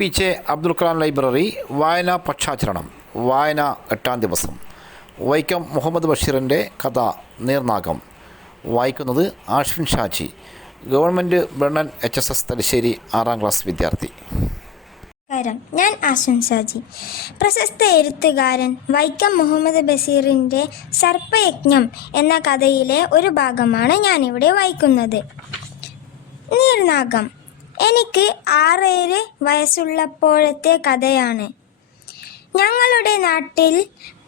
P J Abdul Kalam library വായനാ പക്ഷാചരണം വായന എട്ടാം ദിവസം. വൈക്കം മുഹമ്മദ് ബഷീറിന്റെ കഥ നീർനാഗം. വായിക്കുന്നത് Ashwin Shaji government Brennen H S S Thalassery ആറാം ക്ലാസ് വിദ്യാർത്ഥി. ഞാൻ ആശുൻ ഷാജി. പ്രശസ്ത എഴുത്തുകാരൻ വൈക്കം മുഹമ്മദ് ബഷീറിന്റെ സർപ്പയജ്ഞം എന്ന കഥയിലെ ഒരു ഭാഗമാണ് ഞാനിവിടെ വായിക്കുന്നത്. നീർനാഗം. എനിക്ക് ആറേഴ് വയസ്സുള്ളപ്പോഴത്തെ കഥയാണ്. ഞങ്ങളുടെ നാട്ടിൽ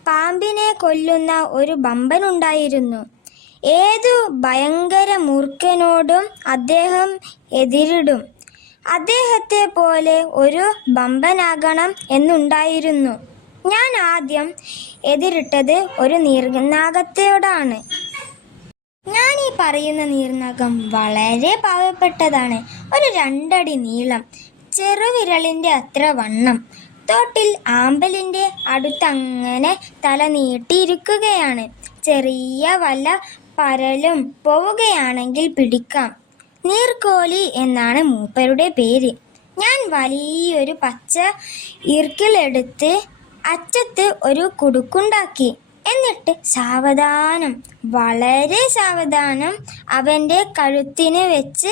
പാമ്പിനെ കൊല്ലുന്ന ഒരു ബമ്പൻ ഉണ്ടായിരുന്നു. ഏതു ഭയങ്കര മൂർഖനോടും അദ്ദേഹം എതിരിടും. അദ്ദേഹത്തെ പോലെ ഒരു ബമ്പനാകണം എന്നുണ്ടായിരുന്നു. ഞാൻ ആദ്യം എതിരിട്ടത് ഒരു നീർനാഗത്തോടാണ്. ഞാൻ ഈ പറയുന്ന നീർനാഗം വളരെ പാവപ്പെട്ടതാണ്. ഒരു രണ്ടടി നീളം. ചെറുവിരളിന്റെ അത്ര വണ്ണം. തോട്ടിൽ ആമ്പലിന്റെ അടുത്തങ്ങനെ തല നീട്ടിയിരിക്കുകയാണ്. ചെറിയ വല്ല പരലും പോവുകയാണെങ്കിൽ പിടിക്കാം. നീർക്കോലി എന്നാണ് മൂപ്പരുടെ പേര്. ഞാൻ വലിയൊരു പച്ച ഇർക്കിലെടുത്ത് അറ്റത്ത് ഒരു കുടുക്കുണ്ടാക്കി. എന്നിട്ട് സാവധാനം വളരെ സാവധാനം അവന്റെ കഴുത്തിന് വെച്ച്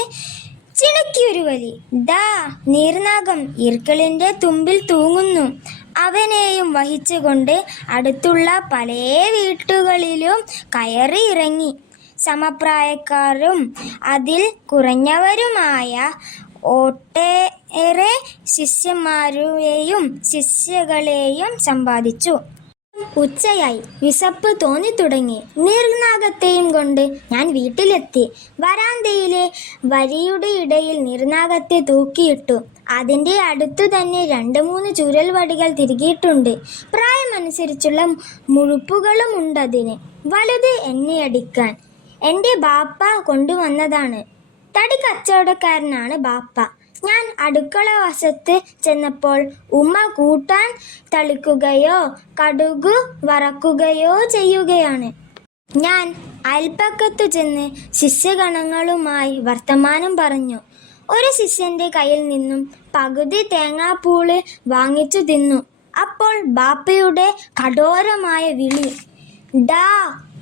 ചിണക്കിയൊരു വലി. ദാ നീർനാഗം ഇർക്കളിന്റെ തുമ്പിൽ തൂങ്ങുന്നു. അവനെയും വഹിച്ചുകൊണ്ട് അടുത്തുള്ള പല വീട്ടുകളിലും കയറി ഇറങ്ങി. സമപ്രായക്കാരും അതിൽ കുറഞ്ഞവരുമായ ഒട്ടേറെ ശിഷ്യന്മാരെയും ശിഷ്യകളെയും സമ്പാദിച്ചു. ഉച്ചയായി. വിശപ്പ് തോന്നി തുടങ്ങി. നീർനാഗത്തെയും കൊണ്ട് ഞാൻ വീട്ടിലെത്തി. വരാന്തയിലെ വരിയുടെ ഇടയിൽ നീർനാഗത്തെ തൂക്കിയിട്ടു. അതിന്റെ അടുത്തു തന്നെ രണ്ട് മൂന്ന് ചുരൽ വടികൾ തിരികിയിട്ടുണ്ട്. പ്രായമനുസരിച്ചുള്ള മുഴുപ്പുകളും ഉണ്ടതിന് വലുത് എന്നെ അടിക്കാൻ. എന്റെ ബാപ്പ കൊണ്ടുവന്നതാണ്. തടി കച്ചവടക്കാരനാണ് ബാപ്പ. ഞാൻ അടുക്കള വശത്ത് ചെന്നപ്പോൾ ഉമ്മ കൂട്ടാൻ തളിക്കുകയോ കടുകു വറക്കുകയോ ചെയ്യുകയാണ്. ഞാൻ അയൽപ്പക്കത്തു ചെന്ന് ശിഷ്യഗണങ്ങളുമായി വർത്തമാനം പറഞ്ഞു. ഒരു ശിഷ്യന്റെ കയ്യിൽ നിന്നും പകുതി തേങ്ങാപ്പൂൾ വാങ്ങിച്ചു തിന്നു. അപ്പോൾ ബാപ്പയുടെ കഠോരമായ വിളി ഡാ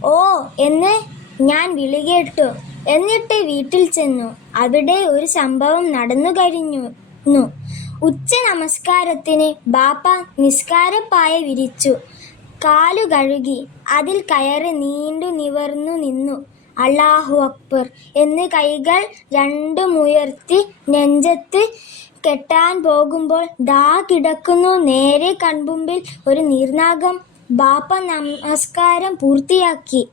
ഓ എന്ന് ഞാൻ വിളികേട്ടു. എന്നിട്ട് വീട്ടിൽ ചെന്നു. അവിടെ ഒരു സംഭവം നടന്നു കഴിഞ്ഞു. ഉച്ച നമസ്കാരത്തിന് ബാപ്പ നിസ്കാരപ്പായ വിരിച്ചു. കാലു കഴുകി അതിൽ കയറി നീണ്ടു നിവർന്നു നിന്നു. അള്ളാഹു അക്ബർ എന്ന് കൈകൾ രണ്ടുമുയർത്തി നെഞ്ചത്ത് കെട്ടാൻ പോകുമ്പോൾ ദാ കിടക്കുന്നു നേരെ കൺമുമ്പിൽ ഒരു നീർനാഗം. ബാപ്പ നമസ്കാരം പൂർത്തിയാക്കി.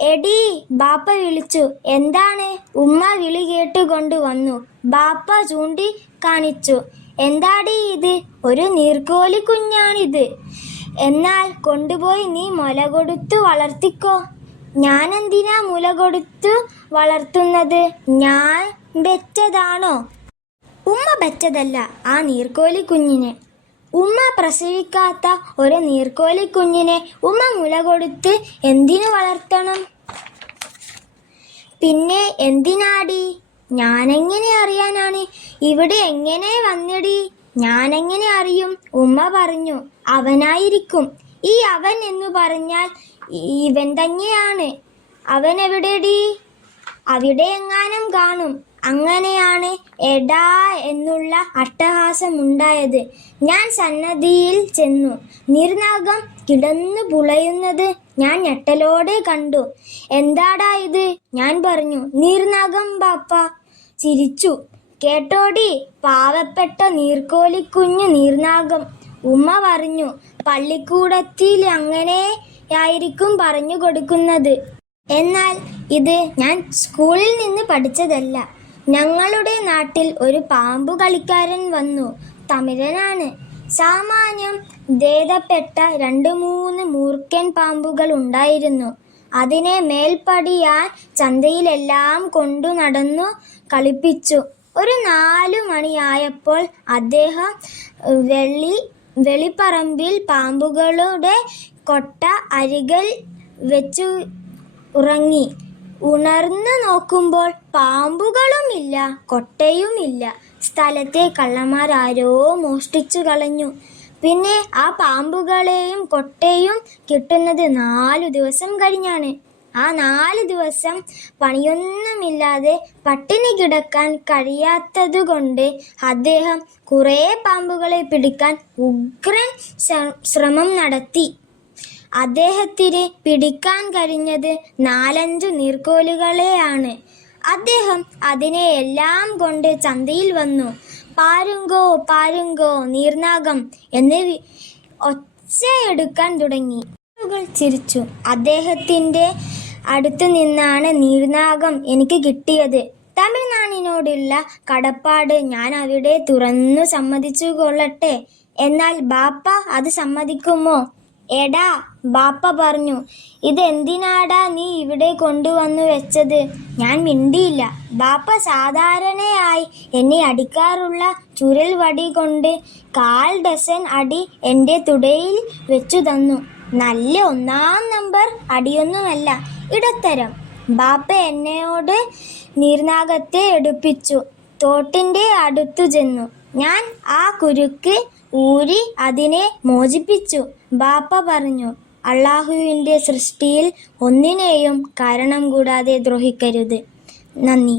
എടി ബാപ്പ വിളിച്ചു. എന്താണ്? ഉമ്മ വിളി കേട്ടുകൊണ്ട് വന്നു. ബാപ്പ ചൂണ്ടി കാണിച്ചു. എന്താടി ഇത്? ഒരു നീർക്കോലി കുഞ്ഞാണിത്. എന്നാൽ കൊണ്ടുപോയി നീ മുല കൊടുത്തു വളർത്തിക്കോ. ഞാനെന്തിനാ മുല കൊടുത്തു വളർത്തുന്നത്? ഞാൻ വെച്ചതാണോ ഉമ്മ വെച്ചതല്ല ആ നീർക്കോലി കുഞ്ഞിനെ. ഉമ്മ പ്രസവിക്കാത്ത ഒരു നീർക്കോലി കുഞ്ഞിനെ ഉമ്മ മുല കൊടുത്ത് എന്തിനു വളർത്തണം? പിന്നെ എന്തിനാടി? ഞാനെങ്ങനെ അറിയാനാണ്? ഇവിടെ എങ്ങനെ വന്നിടി? ഞാനെങ്ങനെ അറിയും? ഉമ്മ പറഞ്ഞു അവനായിരിക്കും. ഈ അവൻ എന്ന് പറഞ്ഞാൽ ഇവൻ തന്നെയാണ്. അവൻ എവിടെടി? അവിടെ എങ്ങാനും കാണും. അങ്ങനെയാണ് എടാ എന്നുള്ള അട്ടഹാസമുണ്ടായത്. ഞാൻ സന്നദ്ധിയിൽ ചെന്നു. നീർനാഗം കിടന്നു പുളയുന്നത് ഞാൻ ഞെട്ടലോടെ കണ്ടു. എന്താടാ ഇത്? ഞാൻ പറഞ്ഞു നീർനാഗം ബാപ്പ. ചിരിച്ചു. കേട്ടോടി പാവപ്പെട്ട നീർക്കോലിക്കുഞ്ഞു നീർനാഗം. ഉമ്മ പറഞ്ഞു പള്ളിക്കൂടത്തിൽ അങ്ങനെയായിരിക്കും പറഞ്ഞു കൊടുക്കുന്നത്. എന്നാൽ ഇത് ഞാൻ സ്കൂളിൽ നിന്ന് പഠിച്ചതല്ല. ഞങ്ങളുടെ നാട്ടിൽ ഒരു പാമ്പു കളിക്കാരൻ വന്നു. തമിഴനാണ്. സാമാന്യം ഭേദപ്പെട്ട രണ്ട് മൂന്ന് മൂർക്കൻ പാമ്പുകൾ ഉണ്ടായിരുന്നു. അതിനെ മേൽപ്പടിയാൻ ചന്തയിലെല്ലാം കൊണ്ടു നടന്നു കളിപ്പിച്ചു. ഒരു നാലു മണിയായപ്പോൾ അദ്ദേഹം വെള്ളി വെളിപ്പറമ്പിൽ പാമ്പുകളുടെ കൊട്ട അരികിൽ വെച്ചു ഉറങ്ങി. ഉണർന്നു നോക്കുമ്പോൾ പാമ്പുകളുമില്ല കൊട്ടയുമില്ല. സ്ഥലത്തെ കള്ളന്മാർ ആരോ മോഷ്ടിച്ചു കളഞ്ഞു. പിന്നെ ആ പാമ്പുകളെയും കൊട്ടയും കിട്ടുന്നത് നാലു ദിവസം കഴിഞ്ഞാണ്. ആ നാല് ദിവസം പണിയൊന്നുമില്ലാതെ പട്ടിണി കിടക്കാൻ കഴിയാത്തതുകൊണ്ട് അദ്ദേഹം കുറേ പാമ്പുകളെ പിടിക്കാൻ ഉഗ്രൻ ശ്രമം നടത്തി. അദ്ദേഹത്തിന് പിടിക്കാൻ കഴിഞ്ഞത് നാലഞ്ചു നീർക്കോലുകളെയാണ്. അദ്ദേഹം അതിനെ എല്ലാം കൊണ്ട് ചന്തയിൽ വന്നു. പാരുങ്കോ പാരുങ്കോ നീർനാഗം എന്ന് ഒച്ചയെടുക്കാൻ തുടങ്ങി. ചിരിച്ചു. അദ്ദേഹത്തിന്റെ അടുത്തു നിന്നാണ് നീർനാഗം എനിക്ക് കിട്ടിയത്. തമിഴ്നാടിനോടുള്ള കടപ്പാട് ഞാൻ അവിടെ തുറന്നു സമ്മതിച്ചു കൊള്ളട്ടെ എന്നാൽ ബാപ്പ അത് സമ്മതിക്കുമോ? എടാ ബാപ്പ പറഞ്ഞു ഇതെന്തിനാടാ നീ ഇവിടെ കൊണ്ടുവന്നു വെച്ചത്? ഞാൻ മിണ്ടിയില്ല. ബാപ്പ സാധാരണയായി എന്നെ അടിക്കാറുള്ള ചുരൽ വടി കൊണ്ട് കാൽ ഡസൻ അടി എന്റെ തുടയിൽ വെച്ചു തന്നു. നല്ല ഒന്നാം നമ്പർ അടിയൊന്നുമല്ല ഇടത്തരം. ബാപ്പ എന്നോട് നീർനാഗത്തെ എടുപ്പിച്ചു. തോട്ടിന്റെ അടുത്തു ചെന്നു. ഞാൻ ആ കുരുക്ക് ഊരി അതിനെ മോചിപ്പിച്ചു. ബാപ്പ പറഞ്ഞു അള്ളാഹുവിന്റെ സൃഷ്ടിയിൽ ഒന്നിനെയും കാരണം കൂടാതെ ദ്രോഹിക്കരുത്. നന്ദി.